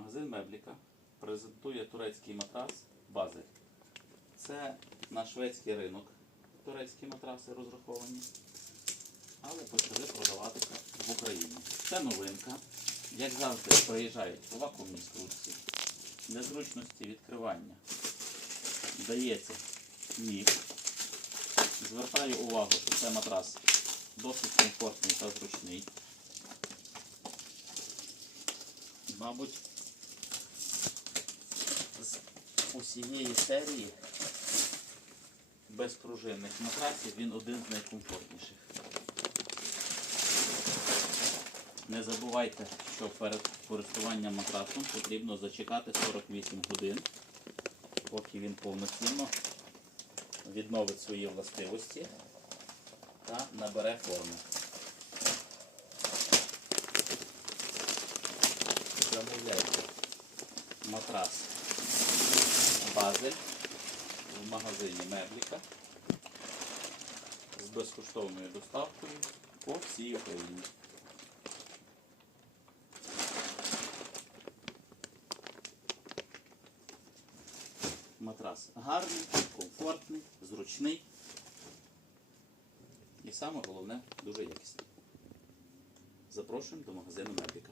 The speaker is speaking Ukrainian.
Магазин Мебліка презентує турецький матрас Базель. Це на шведський ринок турецькі матраси розраховані, але почали продаватися в Україні. Це новинка. Як завжди, приїжджають у вакуумній скрутці. Для зручності відкривання дається ніж. Звертаю увагу, що це матрас досить комфортний та зручний. Мабуть, з усієї серії безпружинних матрасів він один з найкомфортніших. Не забувайте, що перед користуванням матрасом потрібно зачекати 48 годин, поки він повноцінно відновить свої властивості та набере форму. Замовляйте матрас Базель в магазині Мебліка з безкоштовною доставкою по всій Україні. Матрас гарний, комфортний, зручний і саме головне дуже якісний. Запрошуємо до магазину Мебліка.